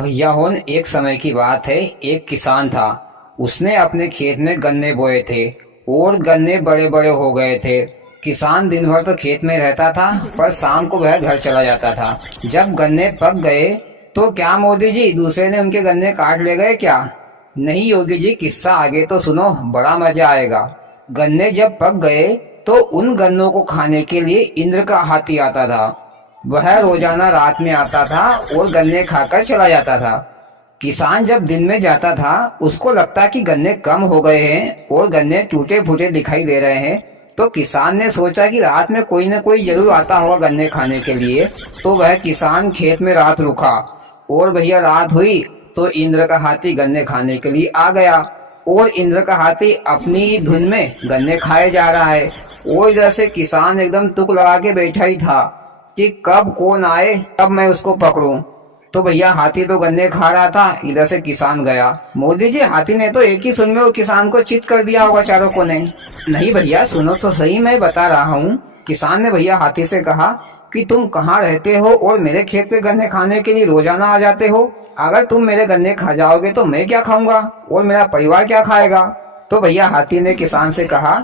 भैया होन एक समय की बात है। एक किसान था। उसने अपने खेत में गन्ने बोए थे और गन्ने बड़े बड़े हो गए थे। किसान दिन भर तो खेत में रहता था, पर शाम को वह घर चला जाता था। जब गन्ने पक गए तो क्या मोदी जी दूसरे ने उनके गन्ने काट ले गए क्या? नहीं योगी जी, किस्सा आगे तो सुनो, बड़ा मजा आएगा। गन्ने जब पक गए तो उन गन्नों को खाने के लिए इंद्र का हाथी आता था। वह रोजाना रात में आता था और गन्ने खाकर चला जाता था। किसान जब दिन में जाता था, उसको लगता कि गन्ने कम हो गए हैं और गन्ने टूटे फूटे दिखाई दे रहे हैं। तो किसान ने सोचा कि रात में कोई न कोई जरूर आता होगा गन्ने खाने के लिए। तो वह किसान खेत में रात रुका और भैया रात हुई तो इंद्र का हाथी गन्ने खाने के लिए आ गया। और इंद्र का हाथी अपनी धुन में गन्ने खाए जा रहा है और इधर से किसान एकदम तुक लगा के बैठा ही था कि कब कौन आए, कब मैं उसको पकड़ूं। तो भैया हाथी तो गन्ने खा रहा था, इधर से किसान गया। मोदी जी, हाथी ने तो एक ही सुन में वो किसान को चित कर दिया होगा चारों को। नहीं भैया, सुनो तो सही, मैं बता रहा हूँ। किसान ने भैया हाथी से कहा कि तुम कहाँ रहते हो और मेरे खेत के गन्ने खाने के लिए रोजाना आ जाते हो? अगर तुम मेरे गन्ने खा जाओगे तो मैं क्या खाऊंगा और मेरा परिवार क्या खाएगा? तो भैया हाथी ने किसान से कहा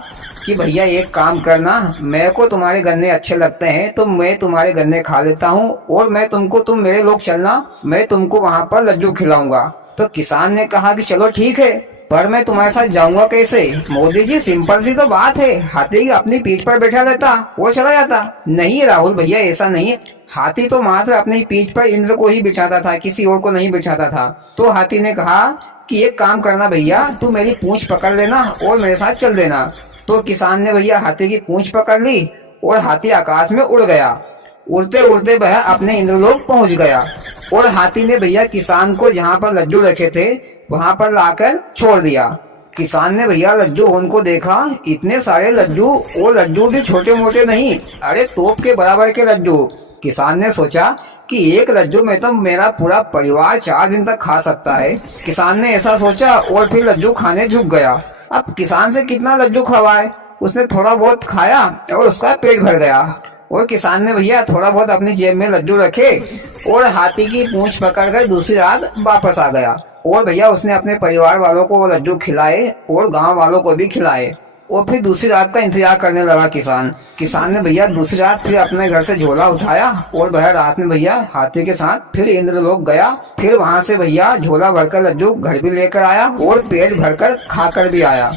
कि भैया एक काम करना, मेरे को तुम्हारे गन्ने अच्छे लगते हैं तो मैं तुम्हारे गन्ने खा लेता हूँ और मैं तुमको, तुम मेरे लोग चलना, मैं तुमको वहाँ पर लड्डू खिलाऊंगा। तो किसान ने कहा कि चलो ठीक है, पर मैं तुम्हारे साथ जाऊंगा कैसे? मोदी जी, सिंपल सी तो बात है, हाथी अपनी पीठ पर बैठा रहता वो चला जाता। नहीं राहुल भैया, ऐसा नहीं है। हाथी तो मात्र अपनी पीठ पर इंद्र को ही बिठाता था, किसी और को नहीं बिठाता था। तो हाथी ने कहा कि एक काम करना भैया, तू मेरी पूंछ पकड़ लेना और मेरे साथ चल देना। तो किसान ने भैया हाथी की पूंछ पकड़ ली और हाथी आकाश में उड़ गया। उड़ते उड़ते वह अपने इंद्रलोक पहुंच गया और हाथी ने भैया किसान को जहाँ पर लड्डू रखे थे वहां पर लाकर छोड़ दिया। किसान ने भैया लड्डू उनको देखा, इतने सारे लड्डू, और लड्डू भी छोटे मोटे नहीं, अरे तोप के बराबर के लड्डू। किसान ने सोचा कि एक लड्डू में तो मेरा पूरा परिवार 4 दिन तक खा सकता है। किसान ने ऐसा सोचा और फिर लड्डू खाने झुक गया। अब किसान से कितना लड्डू खवाए, उसने थोड़ा बहुत खाया और उसका पेट भर गया। और किसान ने भैया थोड़ा बहुत अपनी जेब में लड्डू रखे और हाथी की पूंछ पकड़कर दूसरी रात वापस आ गया। और भैया उसने अपने परिवार वालों को वो लड्डू खिलाए और गांव वालों को भी खिलाए। और फिर दूसरी रात का इंतजार करने लगा किसान ने भैया दूसरी रात फिर अपने घर से झोला उठाया और वह रात में भैया हाथी के साथ फिर इंद्रलोक गया। फिर वहां से भैया झोला भरकर लड्डू घर भी लेकर आया और पेट भरकर खाकर भी आया।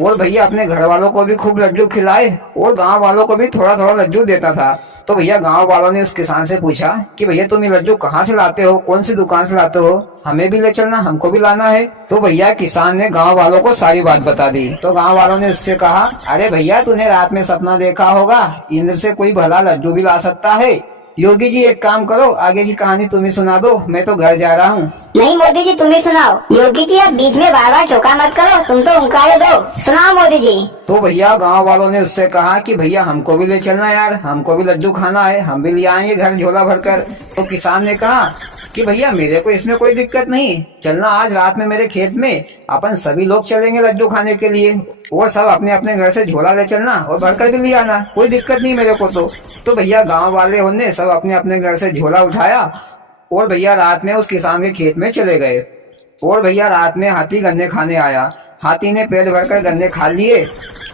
और भैया अपने घर वालों को भी खूब लड्डू खिलाए और गांव वालों को भी थोड़ा थोड़ा लड्डू देता था। तो भैया गांव वालों ने उस किसान से पूछा कि भैया तुम ये लड्डू कहाँ से लाते हो, कौन सी दुकान से लाते हो, हमें भी ले चलना, हमको भी लाना है। तो भैया किसान ने गांव वालों को सारी बात बता दी। तो गांव वालों ने उससे कहा, अरे भैया तूने रात में सपना देखा होगा, इंद्र से कोई भला लड्डू भी ला सकता है। योगी जी एक काम करो, आगे की कहानी तुम ही सुना दो, मैं तो घर जा रहा हूँ। नहीं मोदी जी, तुम ही सुनाओ। योगी जी आप बीच में बार बार टोका मत करो, तुम तो उनकारे दो, सुनाओ मोदी जी। तो भैया गांव वालों ने उससे कहा कि भैया हमको भी ले चलना यार, हमको भी लड्डू खाना है, हम भी ले आएंगे घर झोला भरकर। तो किसान ने कहा कि भैया मेरे को इसमें कोई दिक्कत नहीं, चलना आज रात में मेरे खेत में, अपन सभी लोग चलेंगे लड्डू खाने के लिए और सब अपने अपने घर से झोला ले चलना और भरकर भी ले आना, कोई दिक्कत नहीं मेरे को। तो भैया गांव वाले उन्होंने सब अपने अपने घर से झोला उठाया और भैया रात में उस किसान के खेत में चले गए। और भैया रात में हाथी गन्ने खाने आया। हाथी ने पेट भरकर गन्ने खा लिए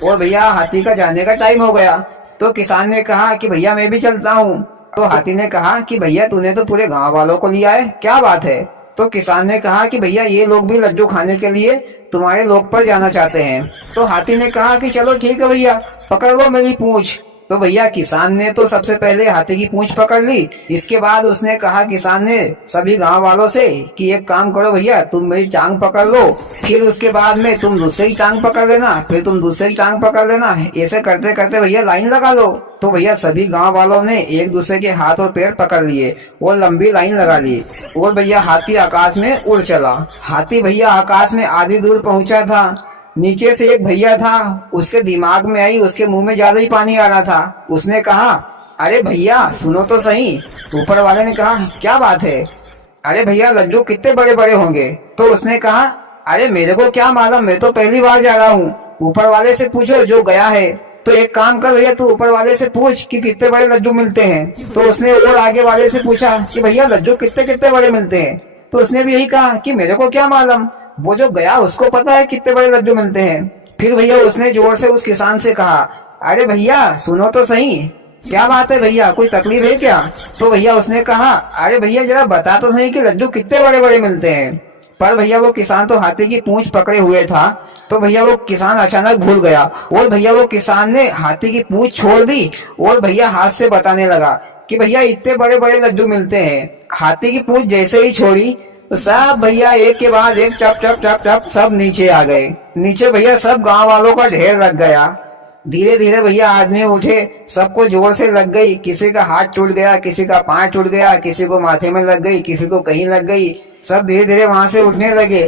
और भैया हाथी का जाने का टाइम हो गया। तो किसान ने कहा कि भैया मैं भी चलता हूँ। तो हाथी ने कहा कि भैया तूने तो पूरे गांव वालों को लिया है, क्या बात है? तो किसान ने कहा कि भैया ये लोग भी लड्डू खाने के लिए तुम्हारे लोक पर जाना चाहते हैं। तो हाथी ने कहा कि चलो ठीक है भैया, पकड़ लो मेरी पूंछ। तो भैया किसान ने तो सबसे पहले हाथी की पूंछ पकड़ ली। इसके बाद उसने कहा किसान ने सभी गांव वालों से कि एक काम करो भैया, तुम मेरी टांग पकड़ लो, फिर उसके बाद में तुम दूसरी टांग पकड़ लेना, फिर तुम दूसरी टांग पकड़ लेना, ऐसे करते करते भैया लाइन लगा लो। तो भैया सभी गांव वालों ने एक दूसरे के हाथ और पैर पकड़ लिए और लंबी लाइन लगा ली और भैया हाथी आकाश में उड़ चला। हाथी भैया आकाश में आधी दूर पहुंचा था। नीचे से एक भैया था, उसके दिमाग में आई, उसके मुंह में ज्यादा ही पानी आ रहा था। उसने कहा, अरे भैया सुनो तो सही। ऊपर वाले ने कहा, क्या बात है? अरे भैया लड्डू कितने बड़े बड़े होंगे? तो उसने कहा, अरे मेरे को क्या मालूम, मैं तो पहली बार जा रहा हूँ, ऊपर वाले से पूछो जो गया है। तो एक काम कर भैया, तू ऊपर वाले से पूछ कि कितने बड़े लड्डू मिलते हैं। तो उसने और आगे वाले से पूछा कि भैया लड्डू कितने कितने बड़े मिलते हैं। तो उसने भी यही कहा कि मेरे को क्या मालूम, वो जो गया उसको पता है कितने बड़े लड्डू मिलते हैं। फिर भैया उसने जोर से उस किसान से कहा, अरे भैया सुनो तो सही, क्या बात है भैया, कोई तकलीफ है क्या? तो भैया उसने कहा, अरे भैया जरा बता तो सही कि लड्डू कितने बड़े बड़े मिलते हैं। पर भैया वो किसान तो हाथी की पूंछ पकड़े हुए था, तो भैया वो किसान अचानक भूल गया और भैया वो किसान ने हाथी की पूंछ छोड़ दी और भैया हाथ से बताने लगा कि भैया इतने बड़े बड़े लड्डू मिलते हैं। हाथी की पूंछ जैसे ही छोड़ी तो सब भैया एक के बाद एक टप टप टप टप सब नीचे आ गए। नीचे भैया सब गांव वालों का ढेर लग गया। धीरे धीरे भैया आदमी उठे, सबको जोर से लग गई, किसी का हाथ टूट गया, किसी का पांव टूट गया, किसी को माथे में लग गई, किसी को कहीं लग गई। सब धीरे धीरे वहां से उठने लगे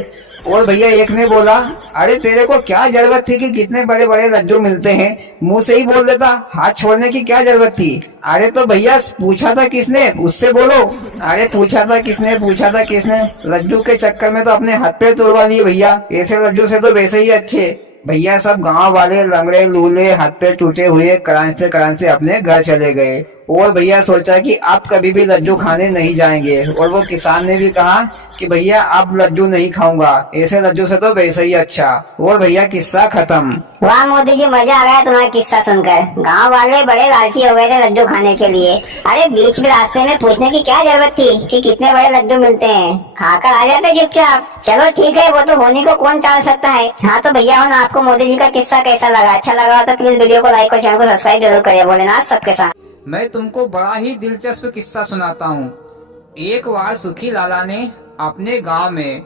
और भैया एक ने बोला, अरे तेरे को क्या जरूरत थी कि कितने बड़े बड़े लड्डू मिलते हैं, मुंह से ही बोल देता, हाथ छोड़ने की क्या जरूरत थी? अरे तो भैया पूछा था किसने, उससे बोलो। अरे पूछा था किसने, लड्डू के चक्कर में तो अपने हाथ पे तोड़वा लिए भैया, ऐसे लड्डू से तो वैसे ही अच्छे। भैया सब गांव वाले लंगड़े लूले हाथ पे टूटे हुए करांचते अपने घर चले गए और भैया सोचा कि अब कभी भी लड्डू खाने नहीं जाएंगे। और वो किसान ने भी कहा कि भैया अब लड्डू नहीं खाऊंगा, ऐसे लड्डू से तो वैसे ही अच्छा। और भैया किस्सा खत्म। वाह मोदी जी, मजा आ गया तुम्हारा किस्सा सुनकर। गांव वाले बड़े लालची हो गए थे लड्डू खाने के लिए। अरे बीच में रास्ते में पूछने की क्या जरूरत थी कि कितने बड़े लड्डू मिलते हैं, खाकर आ जाते चुपचाप। चलो ठीक है, वो तो होने को कौन टाल सकता है। हाँ तो भैया हो ना, आपको मोदी जी का किस्सा कैसा लगा? अच्छा लगा तो प्लीज वीडियो को लाइक और चैनल को सब्सक्राइब जरूर करिए। भोलेनाथ सबके साथ। मैं तुमको बड़ा ही दिलचस्प किस्सा सुनाता हूँ। एक बार सुखी लाला ने अपने गांव में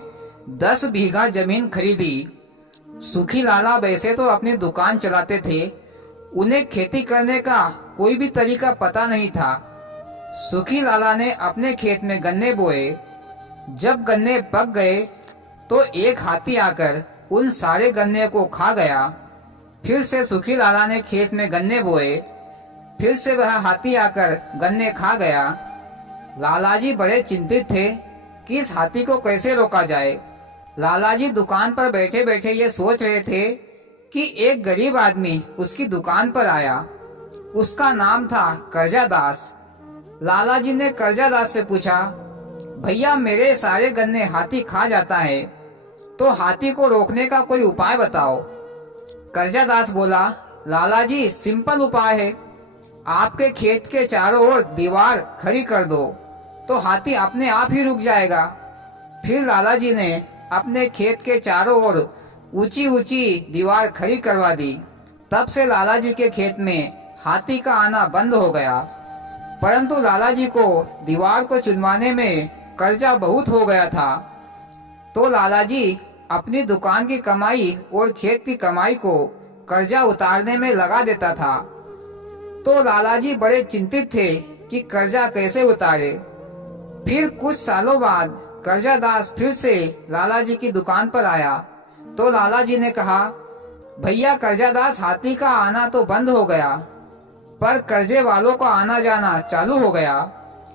10 बीघा जमीन खरीदी। सुखी लाला वैसे तो अपनी दुकान चलाते थे, उन्हें खेती करने का कोई भी तरीका पता नहीं था। सुखी लाला ने अपने खेत में गन्ने बोए। जब गन्ने पक गए तो एक हाथी आकर उन सारे गन्ने को खा गया। फिर से सुखी लाला ने खेत में गन्ने बोए, फिर से वह हाथी आकर गन्ने खा गया। लालाजी बड़े चिंतित थे कि इस हाथी को कैसे रोका जाए। लालाजी दुकान पर बैठे बैठे ये सोच रहे थे कि एक गरीब आदमी उसकी दुकान पर आया। उसका नाम था करजादास। लालाजी ने करजादास से पूछा, भैया मेरे सारे गन्ने हाथी खा जाता है, तो हाथी को रोकने का कोई उपाय बताओ। करजादास बोला, लालाजी सिंपल उपाय है, आपके खेत के चारों ओर दीवार खड़ी कर दो तो हाथी अपने आप ही रुक जाएगा। फिर लालाजी ने अपने खेत के चारों ओर ऊंची ऊंची दीवार खड़ी करवा दी। तब से लालाजी के खेत में हाथी का आना बंद हो गया। परंतु लालाजी को दीवार को चुनवाने में कर्जा बहुत हो गया था, तो लालाजी अपनी दुकान की कमाई और खेत की कमाई को कर्जा उतारने में लगा देता था। तो लालाजी बड़े चिंतित थे कि कर्जा कैसे उतारे। फिर कुछ सालों बाद करजादास फिर से लालाजी की दुकान पर आया तो लालाजी ने कहा, भैया करजादास हाथी का आना तो बंद हो गया, पर कर्जे वालों का आना जाना चालू हो गया।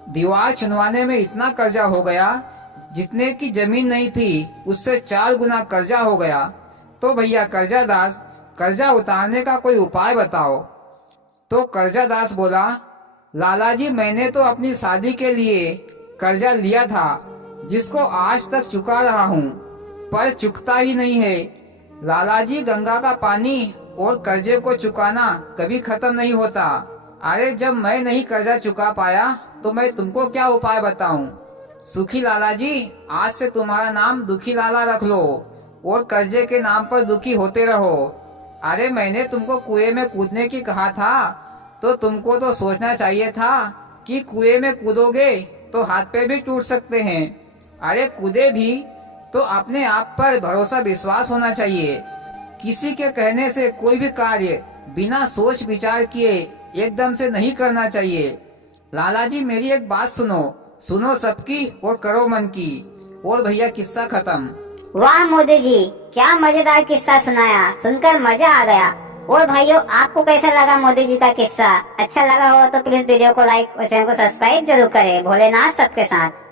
दीवार चुनवाने में इतना कर्जा हो गया, जितने की जमीन नहीं थी उससे 4 गुना कर्जा हो गया। तो भैया करजादास, कर्जा उतारने का कोई उपाय बताओ। तो करजादास बोला, लालाजी मैंने तो अपनी शादी के लिए कर्जा लिया था, जिसको आज तक चुका रहा हूँ, पर चुकता ही नहीं है। लालाजी गंगा का पानी और कर्जे को चुकाना कभी खत्म नहीं होता। अरे जब मैं नहीं कर्जा चुका पाया तो मैं तुमको क्या उपाय बताऊं। सुखी लालाजी, आज से तुम्हारा नाम दुखी लाला रख लो और कर्जे के नाम पर दुखी होते रहो। अरे मैंने तुमको कुएं में कूदने की कहा था, तो तुमको तो सोचना चाहिए था कि कुएं में कूदोगे तो हाथ पैर भी टूट सकते हैं। अरे कूदे भी तो अपने आप पर भरोसा विश्वास होना चाहिए। किसी के कहने से कोई भी कार्य बिना सोच विचार किए एकदम से नहीं करना चाहिए। लालाजी मेरी एक बात सुनो सबकी और करो मन की। और भैया किस्सा खत्म। वाह मोदी जी, क्या मजेदार किस्सा सुनाया, सुनकर मजा आ गया। और भाइयों, आपको कैसा लगा मोदी जी का किस्सा? अच्छा लगा हो तो प्लीज वीडियो को लाइक और चैनल को सब्सक्राइब जरूर करें। भोलेनाथ सबके साथ।